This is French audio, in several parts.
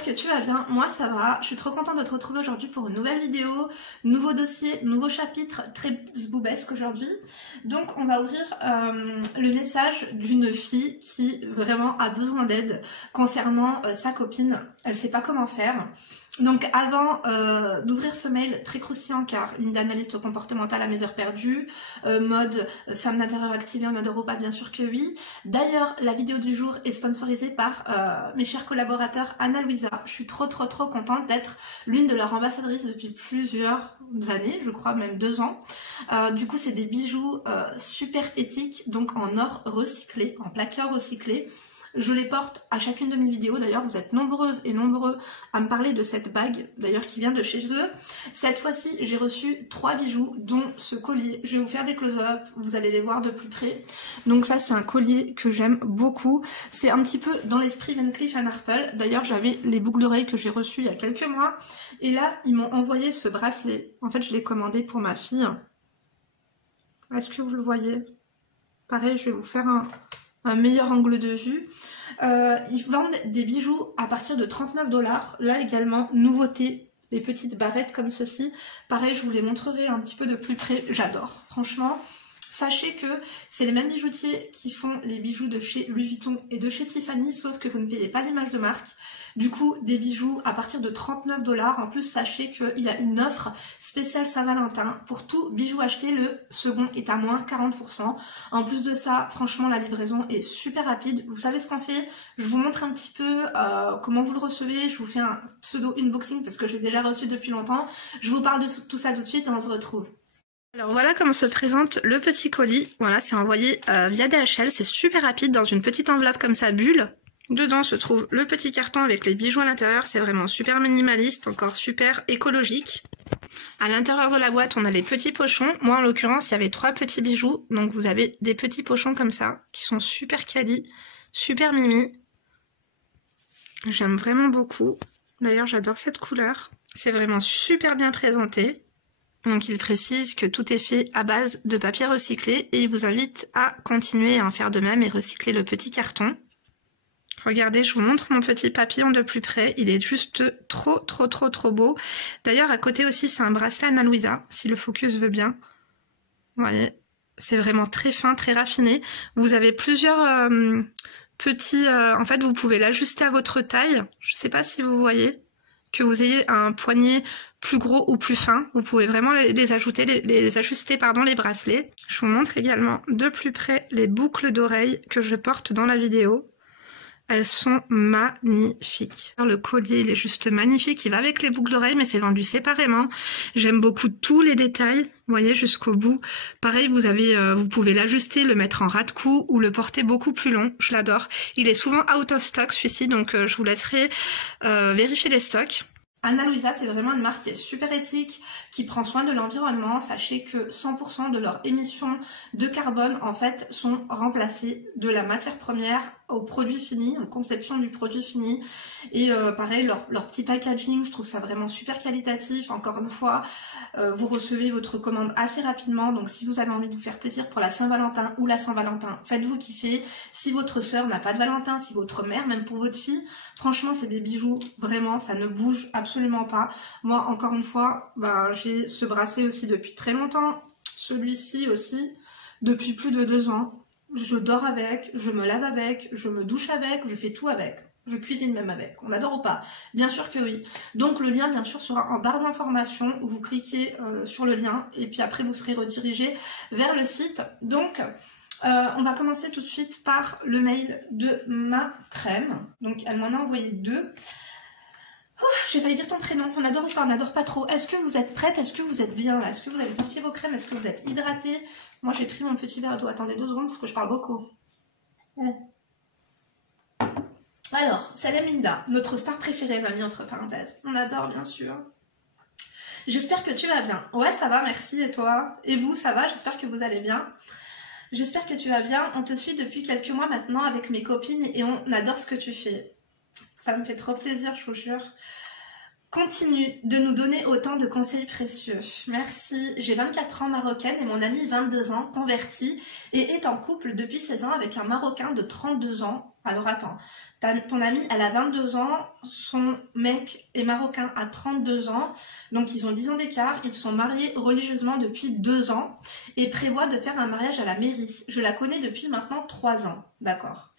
j'espère que tu vas bien, moi ça va, je suis trop contente de te retrouver aujourd'hui pour une nouvelle vidéo, nouveau dossier, nouveau chapitre, très boubesque aujourd'hui. Donc on va ouvrir le message d'une fille qui vraiment a besoin d'aide concernant sa copine, elle sait pas comment faire. Donc avant d'ouvrir ce mail très croustillant, car ligne d'analyse comportementale à mes heures perdues, mode femme d'intérieur activée en adore ou pas, bien sûr que oui. D'ailleurs la vidéo du jour est sponsorisée par mes chers collaborateurs Anna Louisa. Je suis trop contente d'être l'une de leurs ambassadrices depuis plusieurs années, je crois même 2 ans. Du coup c'est des bijoux super éthiques, donc en or recyclé, en plaqué or recyclé. Je les porte à chacune de mes vidéos, d'ailleurs vous êtes nombreuses et nombreux à me parler de cette bague, d'ailleurs qui vient de chez eux. Cette fois-ci j'ai reçu 3 bijoux, dont ce collier. Je vais vous faire des close-up, vous allez les voir de plus près. Donc ça c'est un collier que j'aime beaucoup, c'est un petit peu dans l'esprit Van Cleef & Arpels. D'ailleurs j'avais les boucles d'oreilles que j'ai reçues il y a quelques mois, et là ils m'ont envoyé ce bracelet. En fait je l'ai commandé pour ma fille. Est-ce que vous le voyez? Pareil, je vais vous faire un meilleur angle de vue. Ils vendent des bijoux à partir de 39 $. Là également, nouveauté, les petites barrettes comme ceci. Pareil, je vous les montrerai un petit peu de plus près. J'adore, franchement. Sachez que c'est les mêmes bijoutiers qui font les bijoux de chez Louis Vuitton et de chez Tiffany, sauf que vous ne payez pas l'image de marque. Du coup, des bijoux à partir de 39 $. En plus, sachez qu'il y a une offre spéciale Saint-Valentin. Pour tout bijou acheté, le second est à moins 40%. En plus de ça, franchement, la livraison est super rapide. Vous savez ce qu'on fait? Je vous montre un petit peu comment vous le recevez. Je vous fais un pseudo unboxing parce que je l'ai déjà reçu depuis longtemps. Je vous parle de tout ça tout de suite et on se retrouve. Alors voilà comment se présente le petit colis. Voilà, c'est envoyé via DHL, c'est super rapide dans une petite enveloppe comme ça, bulle. Dedans se trouve le petit carton avec les bijoux à l'intérieur, c'est vraiment super minimaliste, encore super écologique. À l'intérieur de la boîte, on a les petits pochons. Moi en l'occurrence, il y avait 3 petits bijoux, donc vous avez des petits pochons comme ça, qui sont super quali, super mimi. J'aime vraiment beaucoup. D'ailleurs, j'adore cette couleur. C'est vraiment super bien présenté. Donc il précise que tout est fait à base de papier recyclé et il vous invite à continuer à en faire de même et recycler le petit carton. Regardez, je vous montre mon petit papillon de plus près, il est juste trop beau. D'ailleurs à côté aussi c'est un bracelet Anna Louisa, si le focus veut bien. Vous voyez, c'est vraiment très fin, très raffiné. Vous avez plusieurs petits... en fait vous pouvez l'ajuster à votre taille, je sais pas si vous voyez. Que vous ayez un poignet plus gros ou plus fin, vous pouvez vraiment les ajuster les bracelets. Je vous montre également de plus près les boucles d'oreilles que je porte dans la vidéo. Elles sont magnifiques. Le collier, il est juste magnifique, il va avec les boucles d'oreilles, mais c'est vendu séparément. J'aime beaucoup tous les détails, vous voyez, jusqu'au bout. Pareil, vous pouvez l'ajuster, le mettre en ras de cou ou le porter beaucoup plus long, je l'adore. Il est souvent out of stock celui-ci, donc je vous laisserai vérifier les stocks. Anna Louisa, c'est vraiment une marque qui est super éthique, qui prend soin de l'environnement. Sachez que 100% de leurs émissions de carbone, en fait, sont remplacées de la matière première au produit fini, en conception du produit fini. Et pareil, leur petit packaging, je trouve ça vraiment super qualitatif. Encore une fois, vous recevez votre commande assez rapidement. Donc si vous avez envie de vous faire plaisir pour la Saint-Valentin ou la Saint-Valentin, faites-vous kiffer. Si votre sœur n'a pas de Valentin, si votre mère, même pour votre fille, franchement, c'est des bijoux, vraiment, ça ne bouge absolument pas. Moi, encore une fois, j'ai ce bracelet aussi depuis très longtemps. Celui-ci aussi, depuis plus de 2 ans. Je dors avec, je me lave avec, je me douche avec, je fais tout avec. Je cuisine même avec. On adore ou pas? Bien sûr que oui. Donc le lien, bien sûr, sera en barre d'informations. Vous cliquez sur le lien et puis après, vous serez redirigé vers le site. Donc... on va commencer tout de suite par le mail de ma crème. Donc elle m'en a envoyé 2. Oh, j'ai failli dire ton prénom. On adore ou pas? On n'adore pas trop. Est-ce que vous êtes prête? Est-ce que vous êtes bien là? Est-ce que vous avez sorti vos crèmes? Est-ce que vous êtes hydratée? Moi j'ai pris mon petit verre d'eau. Attendez 2 secondes parce que je parle beaucoup. Alors, Salem Linda, notre star préférée, elle m'a mis entre parenthèses. On adore bien sûr. J'espère que tu vas bien. Ouais, ça va, merci. Et toi? Et vous, ça va? J'espère que vous allez bien. J'espère que tu vas bien. On te suit depuis quelques mois maintenant avec mes copines et on adore ce que tu fais. Ça me fait trop plaisir, je vous jure. continue de nous donner autant de conseils précieux. Merci. J'ai 24 ans, marocaine, et mon amie 22 ans, convertie, et est en couple depuis 16 ans avec un Marocain de 32 ans. Alors attends, ton amie, elle a 22 ans, son mec est marocain à 32 ans, donc ils ont 10 ans d'écart, ils sont mariés religieusement depuis 2 ans, et prévoient de faire un mariage à la mairie. Je la connais depuis maintenant 3 ans, d'accord.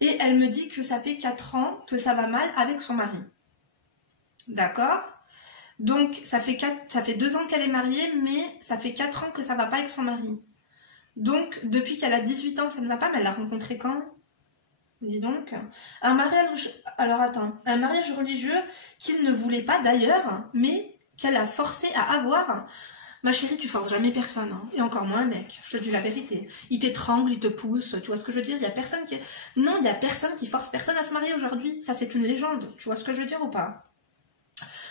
Et elle me dit que ça fait 4 ans que ça va mal avec son mari. D'accord? Donc, ça fait 2 ans qu'elle est mariée, mais ça fait 4 ans que ça va pas avec son mari. Donc, depuis qu'elle a 18 ans, ça ne va pas, mais elle l'a rencontré quand? Dis donc. Un mariage religieux qu'il ne voulait pas d'ailleurs, mais qu'elle a forcé à avoir. Ma chérie, tu forces jamais personne, hein. Et encore moins un mec, je te dis la vérité. Il t'étrangle, il te pousse, tu vois ce que je veux dire? Il y a personne qui... Non, il y a personne qui force personne à se marier aujourd'hui. Ça, c'est une légende, tu vois ce que je veux dire ou pas?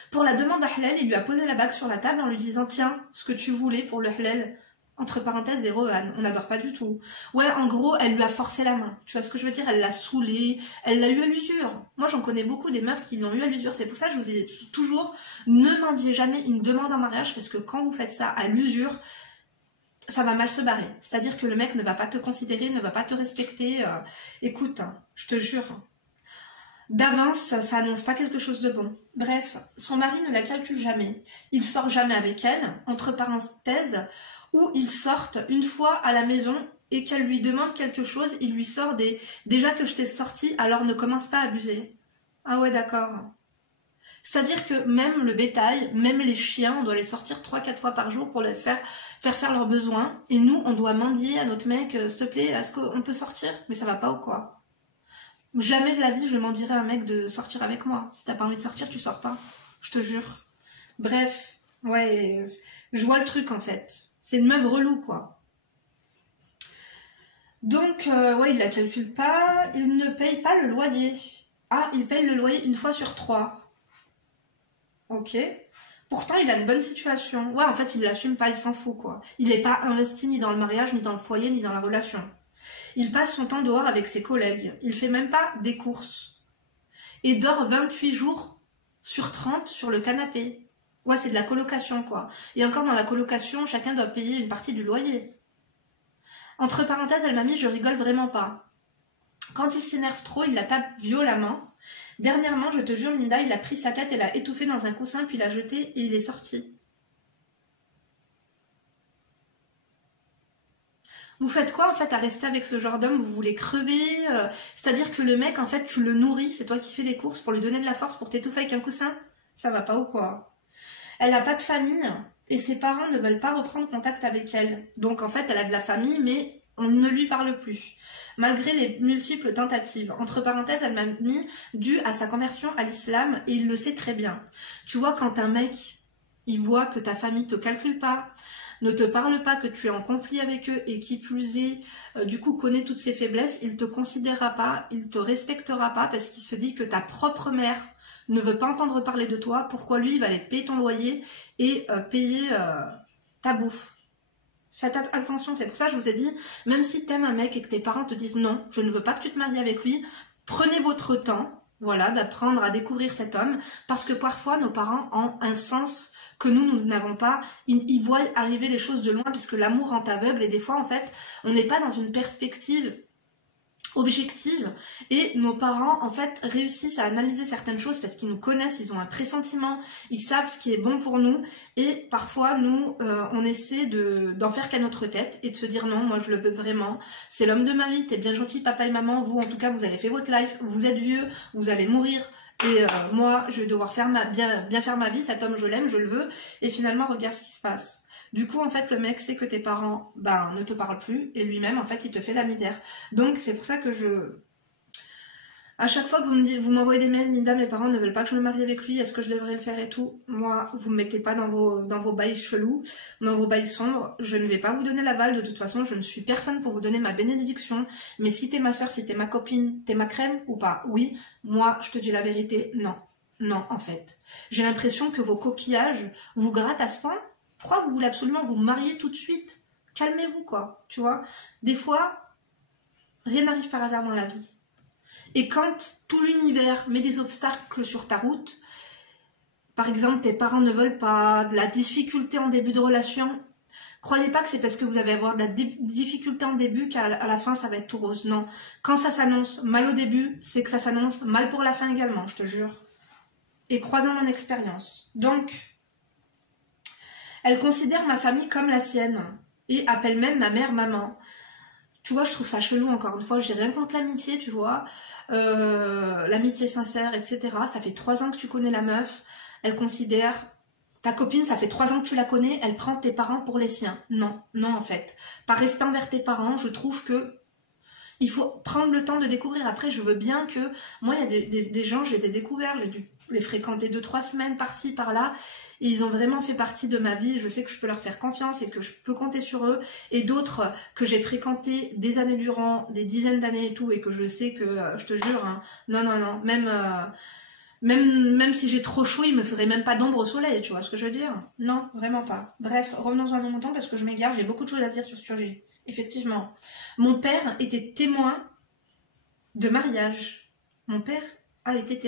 Pour la demande à halal, il lui a posé la bague sur la table en lui disant « Tiens, ce que tu voulais pour le halal, entre parenthèses, et Rohan, on n'adore pas du tout. » Ouais, en gros, elle lui a forcé la main. Tu vois ce que je veux dire? Elle l'a saoulé, elle l'a eu à l'usure. Moi, j'en connais beaucoup des meufs qui l'ont eu à l'usure. C'est pour ça que je vous ai toujours, ne demandiez jamais une demande en mariage, parce que quand vous faites ça à l'usure, ça va mal se barrer. C'est-à-dire que le mec ne va pas te considérer, ne va pas te respecter. Écoute, hein, je te jure... D'avance, ça annonce pas quelque chose de bon. Bref, son mari ne la calcule jamais. Il sort jamais avec elle, entre parenthèses, ou ils sortent une fois à la maison et qu'elle lui demande quelque chose, il lui sort des « déjà que je t'ai sorti, alors ne commence pas à abuser ». Ah ouais, d'accord. C'est-à-dire que même le bétail, même les chiens, on doit les sortir 3-4 fois par jour pour les faire leurs besoins. Et nous, on doit mendier à notre mec « s'il te plaît, est-ce qu'on peut sortir ?» Mais ça va pas ou quoi? Jamais de la vie, je m'en dirais à un mec de sortir avec moi. Si t'as pas envie de sortir, tu sors pas. Je te jure. Bref, ouais, je vois le truc en fait. C'est une meuf relou, quoi. Donc, ouais, il la calcule pas. Il ne paye pas le loyer. Ah, il paye le loyer une fois sur 3. Ok. Pourtant, il a une bonne situation. Ouais, en fait, il l'assume pas, il s'en fout, quoi. Il n'est pas investi ni dans le mariage, ni dans le foyer, ni dans la relation. Il passe son temps dehors avec ses collègues. Il fait même pas des courses. Et dort 28 jours sur 30 sur le canapé. Ouais, c'est de la colocation, quoi. Et encore dans la colocation, chacun doit payer une partie du loyer. Entre parenthèses, elle m'a mis, je rigole vraiment pas. Quand il s'énerve trop, il la tape violemment. Dernièrement, je te jure, Linda, il a pris sa tête et l'a étouffée dans un coussin, puis l'a jeté et il est sorti. Vous faites quoi en fait à rester avec ce genre d'homme? Vous voulez crever? C'est-à-dire que le mec, en fait, tu le nourris, c'est toi qui fais les courses pour lui donner de la force, pour t'étouffer avec un coussin? Ça va pas ou quoi? Elle n'a pas de famille et ses parents ne veulent pas reprendre contact avec elle. Donc en fait, elle a de la famille, mais on ne lui parle plus. Malgré les multiples tentatives. Entre parenthèses, elle m'a mis dû à sa conversion à l'islam et il le sait très bien. Tu vois, quand un mec, il voit que ta famille te calcule pas, ne te parle pas, que tu es en conflit avec eux et qui plus est, du coup connaît toutes ses faiblesses, il te considérera pas, il te respectera pas parce qu'il se dit que ta propre mère ne veut pas entendre parler de toi, pourquoi lui il va aller te payer ton loyer et payer ta bouffe. Faites attention, c'est pour ça que je vous ai dit, même si t'aimes un mec et que tes parents te disent non, je ne veux pas que tu te maries avec lui, prenez votre temps, voilà, d'apprendre à découvrir cet homme, parce que parfois nos parents ont un sens que nous n'avons pas, ils voient arriver les choses de loin puisque l'amour rend aveugle et des fois en fait on n'est pas dans une perspective objective et nos parents en fait réussissent à analyser certaines choses parce qu'ils nous connaissent, ils ont un pressentiment, ils savent ce qui est bon pour nous et parfois nous on essaie d'en faire qu'à notre tête et de se dire non, moi je le veux vraiment, c'est l'homme de ma vie, t'es bien gentil papa et maman, vous en tout cas vous avez fait votre life, vous êtes vieux, vous allez mourir et moi je vais devoir faire bien faire ma vie, cet homme je l'aime, je le veux et finalement regarde ce qui se passe. Du coup, en fait, le mec sait que tes parents ne te parlent plus et lui-même, en fait, il te fait la misère. Donc, c'est pour ça que à chaque fois que vous m'envoyez des mails, Linda, mes parents ne veulent pas que je me marie avec lui, est-ce que je devrais le faire et tout? Moi, vous me mettez pas dans vos bails chelous, dans vos bails sombres, je ne vais pas vous donner l'aval, de toute façon, je ne suis personne pour vous donner ma bénédiction, mais si t'es ma soeur, si t'es ma copine, t'es ma crème ou pas? Oui, moi, je te dis la vérité, non. Non, en fait. J'ai l'impression que vos coquillages vous grattent à ce point. Pourquoi vous voulez absolument vous marier tout de suite? Calmez-vous, quoi, tu vois. Des fois, rien n'arrive par hasard dans la vie. Et quand tout l'univers met des obstacles sur ta route, par exemple, tes parents ne veulent pas, de la difficulté en début de relation, croyez pas que c'est parce que vous allez avoir de la difficulté en début qu'à la fin ça va être tout rose. Non. Quand ça s'annonce mal au début, c'est que ça s'annonce mal pour la fin également, je te jure. Et croisant mon expérience. Donc, elle considère ma famille comme la sienne. Et appelle même ma mère maman. Tu vois, je trouve ça chelou encore une fois. J'ai rien contre l'amitié, tu vois. L'amitié sincère, etc. Ça fait 3 ans que tu connais la meuf. Elle considère... Ta copine, ça fait 3 ans que tu la connais, elle prend tes parents pour les siens. Non, non en fait. Par respect envers tes parents, je trouve que il faut prendre le temps de découvrir. Après, je veux bien que... Moi, il y a des gens, je les ai découverts, j'ai dû les fréquenter 2-3 semaines par-ci, par-là. Et ils ont vraiment fait partie de ma vie. Je sais que je peux leur faire confiance et que je peux compter sur eux. Et d'autres que j'ai fréquentés des années durant, des dizaines d'années et tout, et que je sais que, je te jure, hein, non, non, non, même si j'ai trop chaud, il me ferait même pas d'ombre au soleil, tu vois ce que je veux dire? Non, vraiment pas. Bref, revenons à nos montants parce que je m'égare, j'ai beaucoup de choses à dire sur ce sujet. Effectivement. Mon père était témoin de mariage. Mon père a été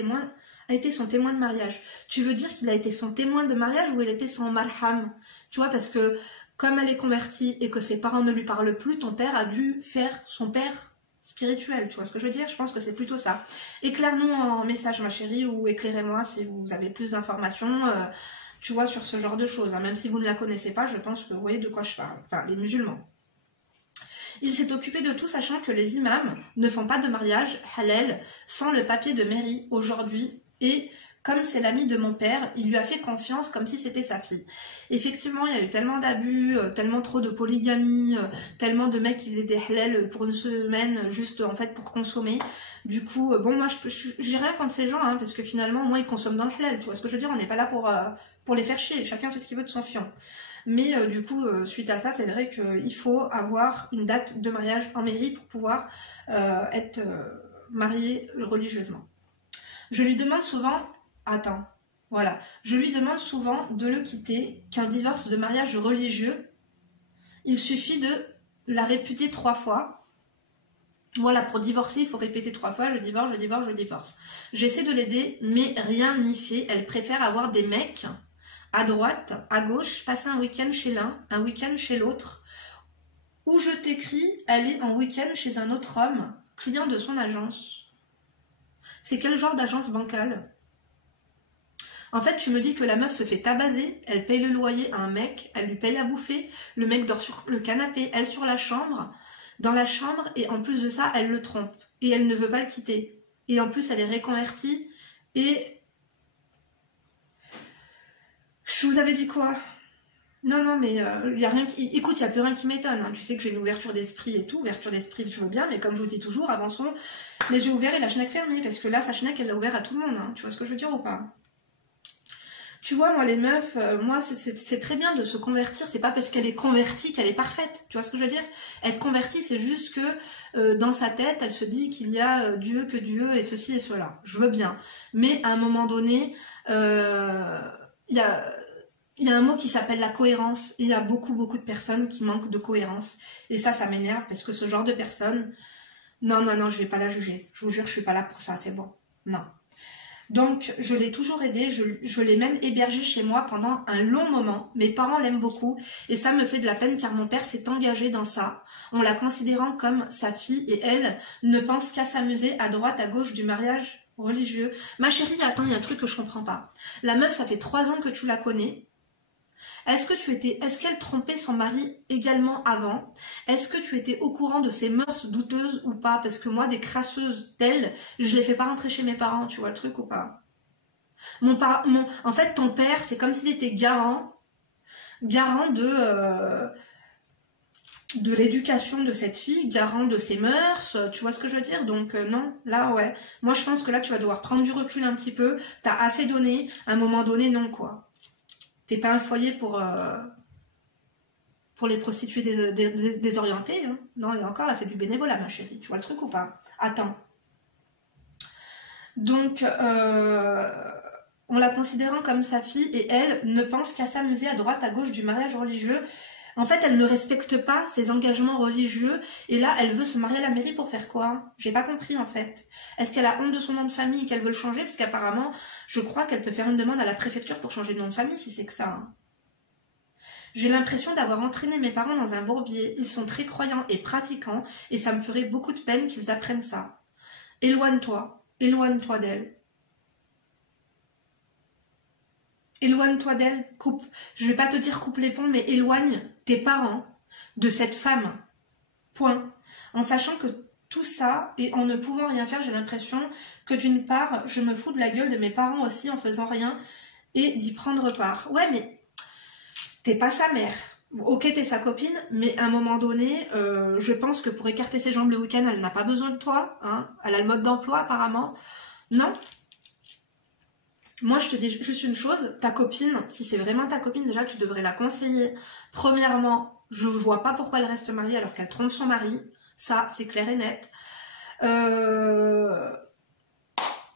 son témoin de mariage. Tu veux dire qu'il a été son témoin de mariage ou il était son malham? Tu vois, parce que comme elle est convertie et que ses parents ne lui parlent plus, ton père a dû faire son père spirituel, tu vois ce que je veux dire? Je pense que c'est plutôt ça. Éclaire-nous en message, ma chérie, ou éclairez-moi si vous avez plus d'informations, tu vois, sur ce genre de choses. Hein. Même si vous ne la connaissez pas, je pense que vous voyez de quoi je parle. Enfin, les musulmans. Il s'est occupé de tout, sachant que les imams ne font pas de mariage halal sans le papier de mairie aujourd'hui. Et comme c'est l'ami de mon père, il lui a fait confiance comme si c'était sa fille. Effectivement, il y a eu tellement d'abus, tellement trop de polygamie, tellement de mecs qui faisaient des halal pour une semaine, juste en fait pour consommer. Du coup, bon, moi, j'ai rien contre ces gens, hein, parce que finalement, moi, ils consomment dans le halal, tu vois ce que je veux dire? On n'est pas là pour les faire chier, chacun fait ce qu'il veut de son fion. Mais du coup, suite à ça, c'est vrai qu'il faut avoir une date de mariage en mairie pour pouvoir être marié religieusement. Je lui demande souvent... Attends, voilà. Je lui demande souvent de le quitter, qu'un divorce de mariage religieux, il suffit de la répudier 3 fois. Voilà, pour divorcer, il faut répéter 3 fois, je divorce, je divorce, je divorce. J'essaie de l'aider, mais rien n'y fait. Elle préfère avoir des mecs à droite, à gauche, passer un week-end chez l'un, un week-end chez l'autre. Ou je t'écris, elle est en week-end chez un autre homme, client de son agence. C'est quel genre d'agence bancale? En fait, tu me dis que la meuf se fait tabasser, elle paye le loyer à un mec, elle lui paye à bouffer, le mec dort sur le canapé, elle sur la chambre, dans la chambre, et en plus de ça, elle le trompe. Et elle ne veut pas le quitter. Et en plus, elle est reconvertie, et... Je vous avais dit quoi? Non, non, mais y a rien qui... Écoute, il n'y a plus rien qui m'étonne. Hein. Tu sais que j'ai une ouverture d'esprit et tout. Ouverture d'esprit, je veux bien, mais comme je vous dis toujours, avançons les yeux ouverts et la schneck fermée. Parce que là, sa schneck, elle l'a ouvert à tout le monde. Hein. Tu vois ce que je veux dire ou pas? Tu vois, moi, les meufs, moi, c'est très bien de se convertir. C'est pas parce qu'elle est convertie qu'elle est parfaite. Tu vois ce que je veux dire? Être convertie, c'est juste que dans sa tête, elle se dit qu'il y a Dieu, que Dieu, et ceci et cela. Je veux bien. Mais à un moment donné, il y a un mot qui s'appelle la cohérence. Et il y a beaucoup de personnes qui manquent de cohérence. Et ça m'énerve parce que ce genre de personne... Non, non, non, je vais pas la juger. Je vous jure, je suis pas là pour ça, c'est bon. Non. Donc, je l'ai toujours aidée, je l'ai même hébergée chez moi pendant un long moment. Mes parents l'aiment beaucoup et ça me fait de la peine car mon père s'est engagé dans ça en la considérant comme sa fille et elle ne pense qu'à s'amuser à droite, à gauche du mariage religieux. Ma chérie, attends, il y a un truc que je comprends pas. La meuf, ça fait 3 ans que tu la connais. Est-ce qu'elle trompait son mari également avant? Est-ce que tu étais au courant de ses mœurs douteuses ou pas? Parce que moi, des crasseuses telles, je les fais pas rentrer chez mes parents, tu vois le truc ou pas? En fait, ton père, c'est comme s'il était garant de l'éducation de cette fille, garant de ses mœurs, tu vois ce que je veux dire? Donc non, là ouais. Moi je pense que là tu vas devoir prendre du recul un petit peu, t'as assez donné, à un moment donné non quoi. T'es pas un foyer pour les prostituées désorientées. Hein. Non, et encore, là, c'est du bénévolat, ma chérie. Tu vois le truc ou pas? Attends. Donc, en la considérant comme sa fille, et elle ne pense qu'à s'amuser à droite, à gauche du mariage religieux. En fait, elle ne respecte pas ses engagements religieux et là, elle veut se marier à la mairie pour faire quoi? J'ai pas compris en fait. Est-ce qu'elle a honte de son nom de famille et qu'elle veut le changer? Parce qu'apparemment, je crois qu'elle peut faire une demande à la préfecture pour changer de nom de famille si c'est que ça. Hein. J'ai l'impression d'avoir entraîné mes parents dans un bourbier. Ils sont très croyants et pratiquants et ça me ferait beaucoup de peine qu'ils apprennent ça. Éloigne-toi. Éloigne-toi d'elle. Éloigne-toi d'elle, coupe. Je vais pas te dire coupe les ponts, mais éloigne tes parents de cette femme. Point. En sachant que tout ça, et en ne pouvant rien faire, j'ai l'impression que d'une part, je me fous de la gueule de mes parents aussi en faisant rien et d'y prendre part. Ouais, mais t'es pas sa mère. Ok, t'es sa copine, mais à un moment donné, je pense que pour écarter ses jambes le week-end, elle n'a pas besoin de toi. Hein. Elle a le mode d'emploi apparemment. Non. Moi, je te dis juste une chose, ta copine, si c'est vraiment ta copine, déjà, tu devrais la conseiller. Premièrement, je vois pas pourquoi elle reste mariée alors qu'elle trompe son mari. Ça, c'est clair et net.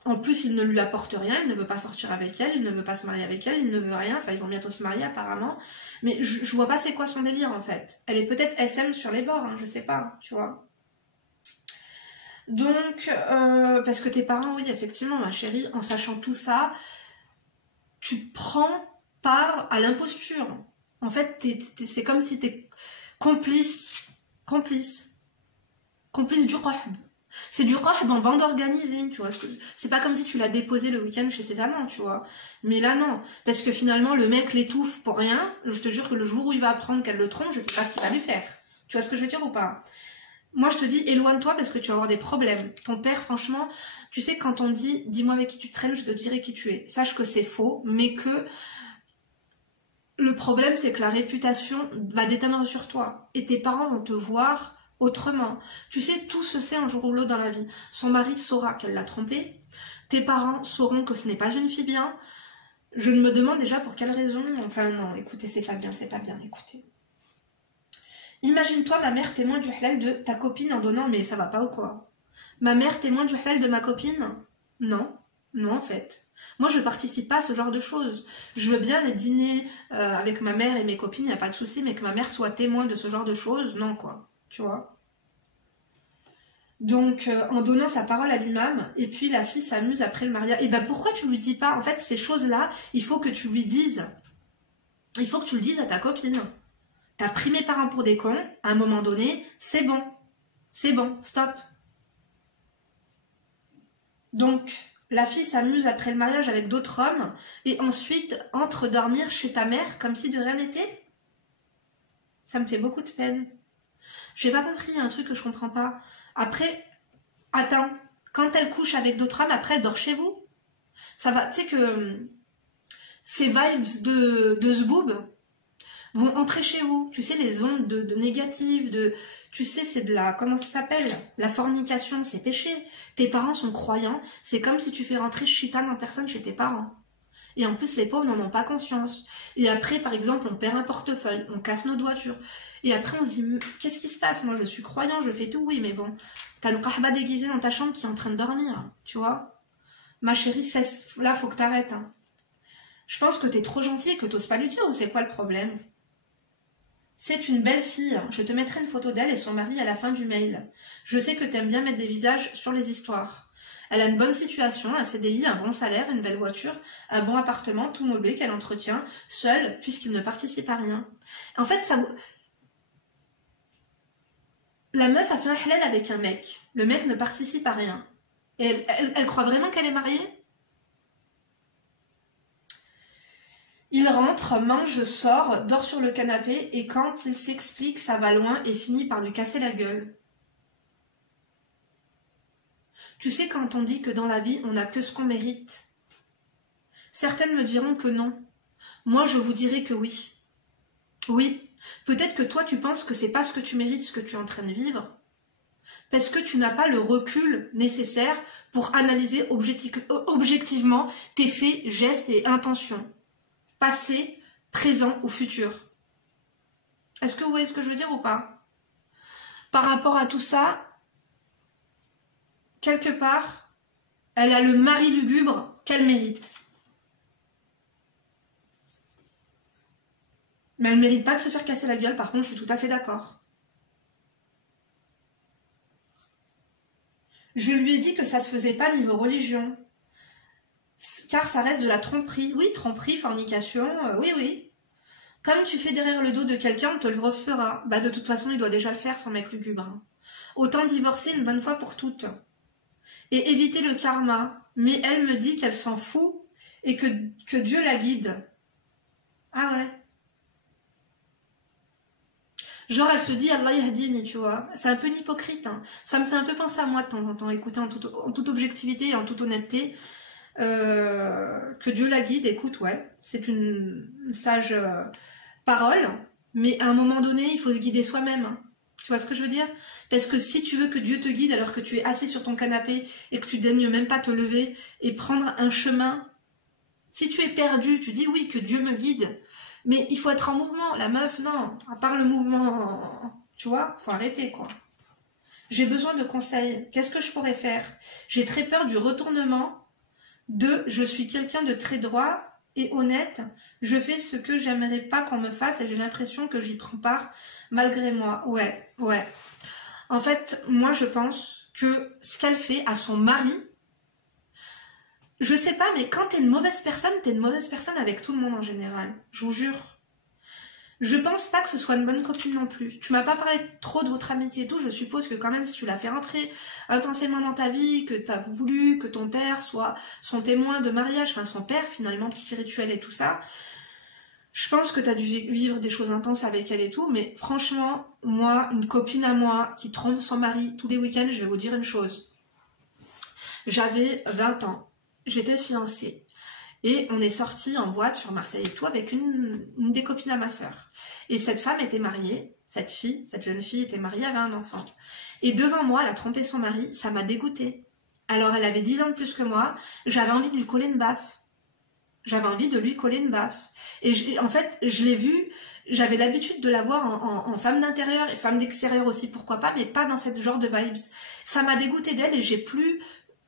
En plus, il ne lui apporte rien, il ne veut pas sortir avec elle, il ne veut pas se marier avec elle, il ne veut rien. Enfin, ils vont bientôt se marier apparemment. Mais je vois pas c'est quoi son délire, en fait. Elle est peut-être SM sur les bords, hein, je sais pas, tu vois. Donc, parce que tes parents, oui, effectivement, ma chérie, en sachant tout ça, tu prends part à l'imposture. En fait, c'est comme si t'es complice du rahb. C'est du rahb en bande organisée, tu vois. C'est pas comme si tu l'as déposé le week-end chez ses amants, tu vois. Mais là, non. Parce que finalement, le mec l'étouffe pour rien. Je te jure que le jour où il va apprendre qu'elle le trompe, je sais pas ce qu'il va lui faire. Tu vois ce que je veux dire ou pas? Moi, je te dis, éloigne-toi parce que tu vas avoir des problèmes. Ton père, franchement, tu sais, quand on dit, dis-moi avec qui tu traînes, je te dirai qui tu es. Sache que c'est faux, mais que le problème, c'est que la réputation va déteindre sur toi. Et tes parents vont te voir autrement. Tu sais, tout se sait un jour ou l'autre dans la vie. Son mari saura qu'elle l'a trompé. Tes parents sauront que ce n'est pas une fille bien. Je me demande déjà pour quelle raison. Enfin, non, écoutez, c'est pas bien, écoutez. Imagine-toi ma mère témoin du halal de ta copine en donnant, mais ça va pas ou quoi? Ma mère témoin du halal de ma copine? Non, non en fait. Moi je participe pas à ce genre de choses. Je veux bien les dîner avec ma mère et mes copines, y a pas de souci, mais que ma mère soit témoin de ce genre de choses, non quoi, tu vois. Donc en donnant sa parole à l'imam, et puis la fille s'amuse après le mariage. Et ben pourquoi tu lui dis pas? En fait ces choses-là, il faut que tu lui dises. Il faut que tu le dises à ta copine. T'as pris mes parents pour des cons, à un moment donné, c'est bon, stop. Donc, la fille s'amuse après le mariage avec d'autres hommes, et ensuite entre dormir chez ta mère comme si de rien n'était. Ça me fait beaucoup de peine. J'ai pas compris, il y a un truc que je comprends pas. Après, attends, quand elle couche avec d'autres hommes, après elle dort chez vous. Ça va, tu sais que ces vibes de zboob vont entrer chez vous. Tu sais, les ondes de négatives, tu sais, c'est de la, comment ça s'appelle? La fornication, c'est péché. Tes parents sont croyants, c'est comme si tu fais rentrer shaitan en personne chez tes parents. Et en plus, les pauvres n'en ont pas conscience. Et après, par exemple, on perd un portefeuille, on casse nos voitures. Et après, on se dit, qu'est-ce qui se passe? Moi, je suis croyant, je fais tout, oui, mais bon. T'as une kahba déguisée dans ta chambre qui est en train de dormir, tu vois? Ma chérie, là, faut que t'arrêtes. Hein. Je pense que t'es trop gentille et que t'oses pas lui dire, ou c'est quoi le problème? C'est une belle fille. Je te mettrai une photo d'elle et son mari à la fin du mail. Je sais que t'aimes bien mettre des visages sur les histoires. Elle a une bonne situation, un CDI, un bon salaire, une belle voiture, un bon appartement, tout meublé qu'elle entretient, seule, puisqu'il ne participe à rien. En fait, la meuf a fait un halal avec un mec. Le mec ne participe à rien. Et elle croit vraiment qu'elle est mariée? Il rentre, mange, sort, dort sur le canapé et quand il s'explique, ça va loin et finit par lui casser la gueule. Tu sais quand on dit que dans la vie, on n'a que ce qu'on mérite. Certaines me diront que non. Moi, je vous dirai que oui. Oui, peut-être que toi, tu penses que c'est pas ce que tu mérites, ce que tu es en train de vivre. Parce que tu n'as pas le recul nécessaire pour analyser objectivement tes faits, gestes et intentions. Passé, présent ou futur. Est-ce que vous voyez ce que je veux dire ou pas? Par rapport à tout ça, quelque part, elle a le mari lugubre qu'elle mérite. Mais elle ne mérite pas de se faire casser la gueule, par contre, je suis tout à fait d'accord. Je lui ai dit que ça se faisait pas niveau religion. Car ça reste de la tromperie. Oui, tromperie, fornication, oui, oui. Comme tu fais derrière le dos de quelqu'un, on te le refera. Bah de toute façon, il doit déjà le faire, son mec lugubre. Hein. Autant divorcer une bonne fois pour toutes. Et éviter le karma. Mais elle me dit qu'elle s'en fout et que Dieu la guide. Ah ouais. Genre elle se dit Allah yahdini, tu vois. C'est un peu une hypocrite. Hein. Ça me fait un peu penser à moi de temps en temps. Écoutez, en toute objectivité et en toute honnêteté. Que Dieu la guide, écoute, ouais. C'est une sage parole. Mais à un moment donné, il faut se guider soi-même. Hein. Tu vois ce que je veux dire? Parce que si tu veux que Dieu te guide alors que tu es assis sur ton canapé et que tu daignes même pas te lever et prendre un chemin, si tu es perdu, tu dis oui, que Dieu me guide, mais il faut être en mouvement. La meuf, non, à part le mouvement, tu vois, faut arrêter, quoi. J'ai besoin de conseils. Qu'est-ce que je pourrais faire? J'ai très peur du retournement de je suis quelqu'un de très droit et honnête, je fais ce que j'aimerais pas qu'on me fasse et j'ai l'impression que j'y prends part malgré moi. Ouais, ouais. En fait, moi je pense que ce qu'elle fait à son mari, je sais pas, mais quand t'es une mauvaise personne avec tout le monde en général. Je vous jure. Je pense pas que ce soit une bonne copine non plus. Tu m'as pas parlé trop de votre amitié et tout, je suppose que quand même si tu l'as fait rentrer intensément dans ta vie, que t'as voulu que ton père soit son témoin de mariage, enfin son père finalement spirituel et tout ça, je pense que t'as dû vivre des choses intenses avec elle et tout, mais franchement, moi, une copine à moi qui trompe son mari tous les week-ends, je vais vous dire une chose. J'avais 20 ans, j'étais fiancée. Et on est sorti en boîte sur Marseille et tout avec une des copines à ma sœur. Et cette femme était mariée, cette jeune fille était mariée, avait un enfant. Et devant moi, elle a trompé son mari, ça m'a dégoûtée. Alors elle avait 10 ans de plus que moi, j'avais envie de lui coller une baffe. J'avais envie de lui coller une baffe. Et en fait, je l'ai vue, j'avais l'habitude de la voir en femme d'intérieur et femme d'extérieur aussi, pourquoi pas, mais pas dans cette genre de vibes. Ça m'a dégoûtée d'elle et j'ai plus...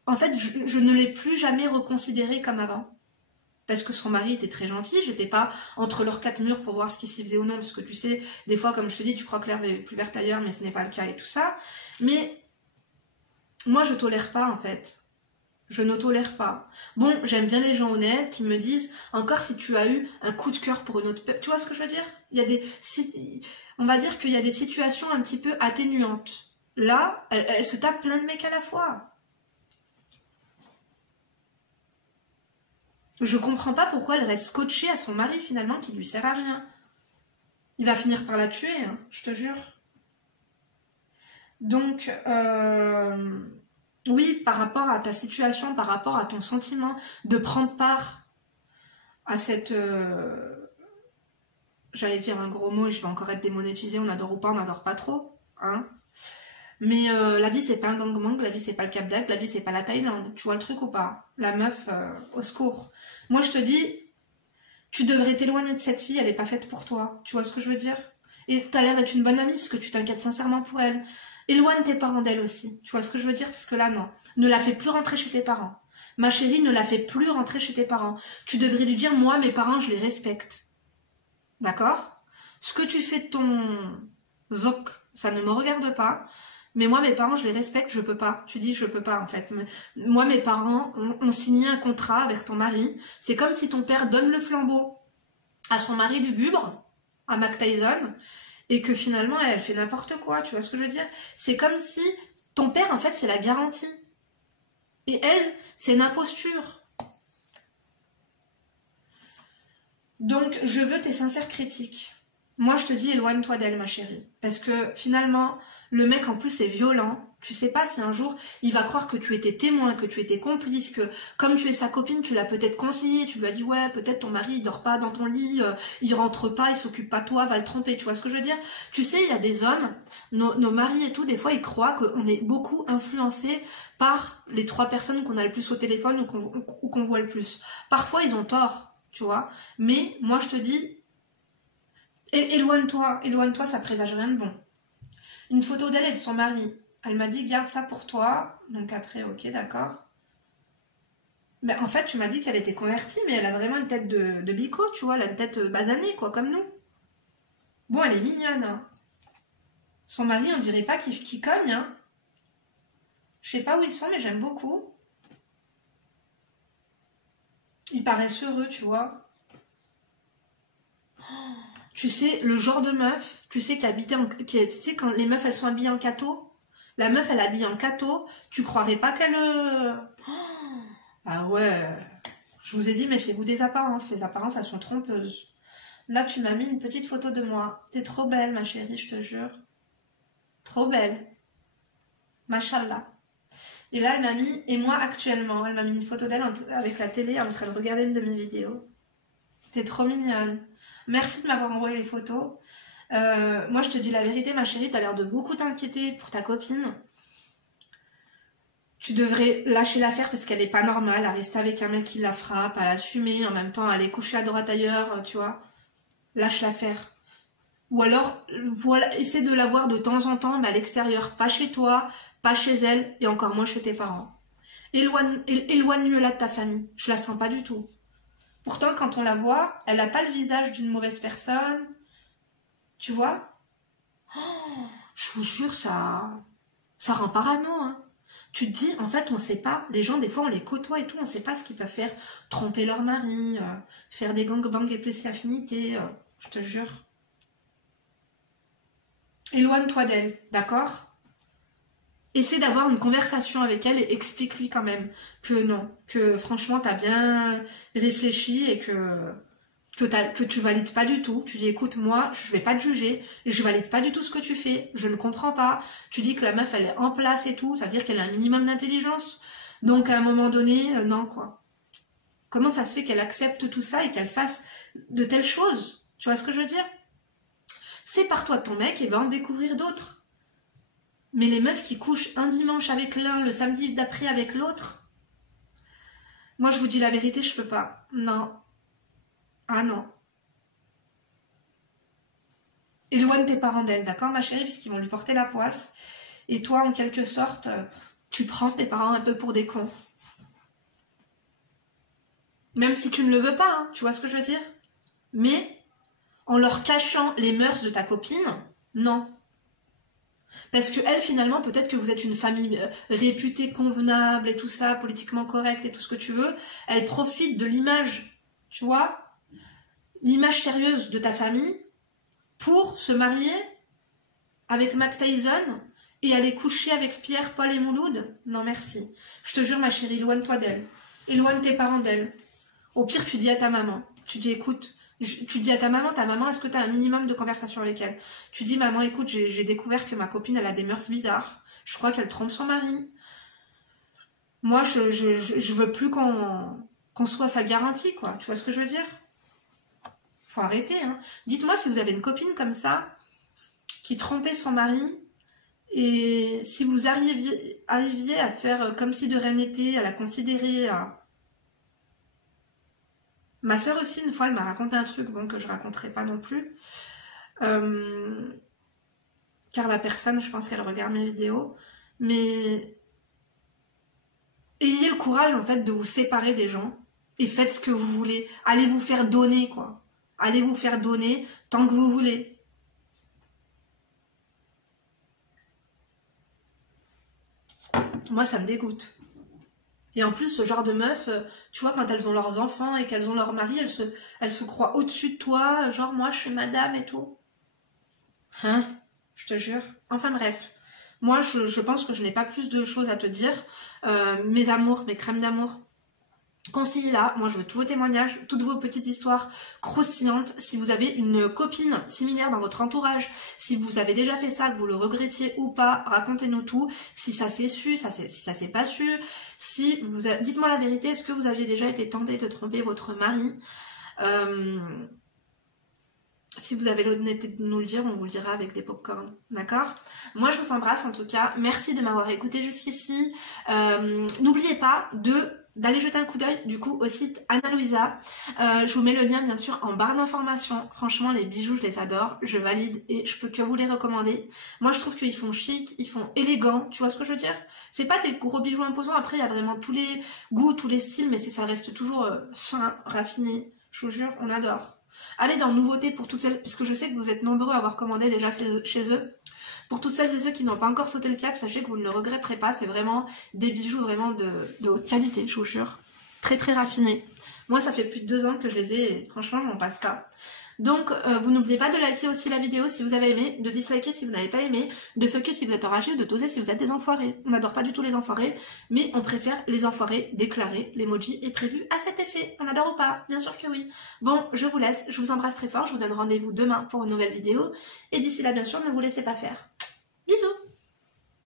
En fait, je ne l'ai plus jamais reconsidérée comme avant. Parce que son mari était très gentil, j'étais pas entre leurs quatre murs pour voir ce qui s'y faisait ou non, parce que tu sais, des fois, comme je te dis, tu crois que l'herbe est plus verte ailleurs, mais ce n'est pas le cas et tout ça. Mais moi, je tolère pas, en fait. Je ne tolère pas. Bon, j'aime bien les gens honnêtes qui me disent, encore si tu as eu un coup de cœur pour une autre... Tu vois ce que je veux dire? Il y a des... On va dire qu'il y a des situations un petit peu atténuantes. Là, elle se tape plein de mecs à la fois. Je comprends pas pourquoi elle reste scotchée à son mari finalement qui lui sert à rien. Il va finir par la tuer, hein, je te jure. Donc, oui, par rapport à ta situation, par rapport à ton sentiment de prendre part à cette... J'allais dire un gros mot, je vais encore être démonétisée, on adore ou pas, on n'adore pas trop, hein. Mais la vie c'est pas un gangbang, la vie c'est pas le Cap d'Agde, la vie c'est pas la Thaïlande, tu vois le truc ou pas? La meuf, au secours. Moi je te dis, tu devrais t'éloigner de cette fille, elle est pas faite pour toi, tu vois ce que je veux dire? Et t'as l'air d'être une bonne amie parce que tu t'inquiètes sincèrement pour elle. Éloigne tes parents d'elle aussi, tu vois ce que je veux dire? Parce que là non, ne la fais plus rentrer chez tes parents. Ma chérie, ne la fais plus rentrer chez tes parents. Tu devrais lui dire, moi mes parents je les respecte. D'accord? Ce que tu fais de ton zoc, ça ne me regarde pas. Mais moi, mes parents, je les respecte, je peux pas. Tu dis, je peux pas, en fait. Moi, mes parents ont signé un contrat avec ton mari. C'est comme si ton père donne le flambeau à son mari lugubre, à Mac Tyson, et que finalement, elle fait n'importe quoi. Tu vois ce que je veux dire? C'est comme si ton père, en fait, c'est la garantie. Et elle, c'est une imposture. Donc, je veux tes sincères critiques. Moi, je te dis, éloigne-toi d'elle, ma chérie. Parce que, finalement, le mec, en plus, est violent. Tu sais pas si un jour, il va croire que tu étais témoin, que tu étais complice, que, comme tu es sa copine, tu l'as peut-être conseillé, tu lui as dit, ouais, peut-être ton mari, il dort pas dans ton lit, il rentre pas, il s'occupe pas de toi, va le tromper, tu vois ce que je veux dire? Tu sais, il y a des hommes, nos maris et tout, des fois, ils croient qu'on est beaucoup influencés par les 3 personnes qu'on a le plus au téléphone ou qu'on voit le plus. Parfois, ils ont tort, tu vois. Mais, moi, je te dis, éloigne-toi, ça présage rien de bon. Une photo d'elle et de son mari. Elle m'a dit, garde ça pour toi. Donc après, ok, d'accord. Mais en fait, tu m'as dit qu'elle était convertie, mais elle a vraiment une tête de bico, tu vois, elle a une tête basanée, quoi, comme nous. Bon, elle est mignonne, hein. Son mari, on dirait pas qu'il cogne, hein. Je sais pas où ils sont, mais j'aime beaucoup. Ils paraissent heureux, tu vois. Tu sais, le genre de meuf, tu sais, tu sais, quand les meufs, elles sont habillées en cato, la meuf, elle est habillée en cato, tu croirais pas qu'elle... Ah ouais, je vous ai dit, méfiez-vous des apparences. Les apparences, elles sont trompeuses. Là, tu m'as mis une petite photo de moi. T'es trop belle, ma chérie, je te jure. Trop belle. Machallah. Et là, elle m'a mis, et moi actuellement, elle m'a mis une photo d'elle avec la télé en train de regarder une de mes vidéos. T'es trop mignonne. Merci de m'avoir envoyé les photos. Moi, je te dis la vérité, ma chérie, t'as l'air de beaucoup t'inquiéter pour ta copine. Tu devrais lâcher l'affaire parce qu'elle est pas normale à rester avec un mec qui la frappe, à l'assumer, en même temps à aller coucher à droite ailleurs, tu vois. Lâche l'affaire. Ou alors, voilà, essaie de la voir de temps en temps, mais à l'extérieur, pas chez toi, pas chez elle, et encore moins chez tes parents. Éloigne-le-la de ta famille. Je la sens pas du tout. Pourtant, quand on la voit, elle n'a pas le visage d'une mauvaise personne. Tu vois? Oh, je vous jure, ça rend parano, hein. Tu te dis, en fait, on sait pas. Les gens, des fois, on les côtoie et tout, on sait pas ce qu'ils peuvent faire. Tromper leur mari, faire des gangbangs et plus affinités, je te jure. Éloigne-toi d'elle, d'accord? Essaie d'avoir une conversation avec elle et explique-lui quand même que non, que franchement, t'as bien réfléchi et que tu valides pas du tout. Tu dis, écoute, moi, je vais pas te juger, je valide pas du tout ce que tu fais, je ne comprends pas. Tu dis que la meuf, elle est en place et tout, ça veut dire qu'elle a un minimum d'intelligence. Donc, à un moment donné, non, quoi. Comment ça se fait qu'elle accepte tout ça et qu'elle fasse de telles choses? Tu vois ce que je veux dire? Sépare-toi de ton mec et va en découvrir d'autres. Mais les meufs qui couchent un dimanche avec l'un, le samedi d'après avec l'autre, moi, je vous dis la vérité, je peux pas. Non. Ah non. Éloigne tes parents d'elle, d'accord, ma chérie, puisqu'ils vont lui porter la poisse. Et toi, en quelque sorte, tu prends tes parents un peu pour des cons. Même si tu ne le veux pas, hein, tu vois ce que je veux dire? Mais, en leur cachant les mœurs de ta copine, non. Parce que elle, finalement, peut-être que vous êtes une famille réputée convenable et tout ça, politiquement correcte et tout ce que tu veux, elle profite de l'image, tu vois, l'image sérieuse de ta famille, pour se marier avec Mac Tyson et aller coucher avec Pierre, Paul et Mouloud? Non, merci. Je te jure, ma chérie, éloigne-toi d'elle. Éloigne tes parents d'elle. Au pire, tu dis à ta maman. Tu dis, écoute, tu dis à ta maman, est-ce que tu as un minimum de conversation avec elle? Tu dis, maman, écoute, j'ai découvert que ma copine, elle a des mœurs bizarres. Je crois qu'elle trompe son mari. Moi, je veux plus qu'on soit sa garantie, quoi. Tu vois ce que je veux dire? Faut arrêter, hein. Dites-moi si vous avez une copine comme ça, qui trompait son mari, et si vous arriviez à faire comme si de rien n'était, à la considérer... Ma sœur aussi, une fois, elle m'a raconté un truc, bon, que je raconterai pas non plus, car la personne, je pense qu'elle regarde mes vidéos, mais ayez le courage, en fait, de vous séparer des gens, et faites ce que vous voulez. Allez vous faire donner, quoi. Allez vous faire donner tant que vous voulez. Moi, ça me dégoûte. Et en plus, ce genre de meuf, tu vois, quand elles ont leurs enfants et qu'elles ont leur mari, elles se croient au-dessus de toi, genre moi je suis madame et tout. Hein? Je te jure. Enfin bref. Moi, je pense que je n'ai pas plus de choses à te dire. Mes amours, mes crèmes d'amour, conseillez-la. Moi, je veux tous vos témoignages, toutes vos petites histoires croustillantes. Si vous avez une copine similaire dans votre entourage, si vous avez déjà fait ça, que vous le regrettiez ou pas, racontez-nous tout. Si ça s'est su, si ça s'est pas su. Dites-moi la vérité, est-ce que vous aviez déjà été tenté de tromper votre mari? Si vous avez l'honnêteté de nous le dire, on vous le dira avec des pop-corn, d'accord? Moi, je vous embrasse en tout cas. Merci de m'avoir écouté jusqu'ici. N'oubliez pas d'aller jeter un coup d'œil du coup au site Ana Luisa. Je vous mets le lien bien sûr en barre d'informations. Franchement, les bijoux, je les adore. Je valide et je peux que vous les recommander. Moi, je trouve qu'ils font chic, ils font élégant. Tu vois ce que je veux dire? C'est pas des gros bijoux imposants. Après, il y a vraiment tous les goûts, tous les styles, mais ça reste toujours fin, raffiné. Je vous jure, on adore. Allez dans nouveautés pour toutes celles, puisque je sais que vous êtes nombreux à avoir commandé déjà chez eux. Pour toutes celles et ceux qui n'ont pas encore sauté le cap, sachez que vous ne le regretterez pas. C'est vraiment des bijoux vraiment de haute qualité, je vous jure. Très très raffinés. Moi, ça fait plus de 2 ans que je les ai et franchement, je m'en passe pas. Donc, vous n'oubliez pas de liker aussi la vidéo si vous avez aimé, de disliker si vous n'avez pas aimé, de fucker si vous êtes enragé ou de toser si vous êtes des enfoirés. On n'adore pas du tout les enfoirés, mais on préfère les enfoirés déclarés. L'emoji est prévu à cet effet. On adore ou pas? Bien sûr que oui. Bon, je vous laisse, je vous embrasse très fort, je vous donne rendez-vous demain pour une nouvelle vidéo. Et d'ici là, bien sûr, ne vous laissez pas faire. Bisous!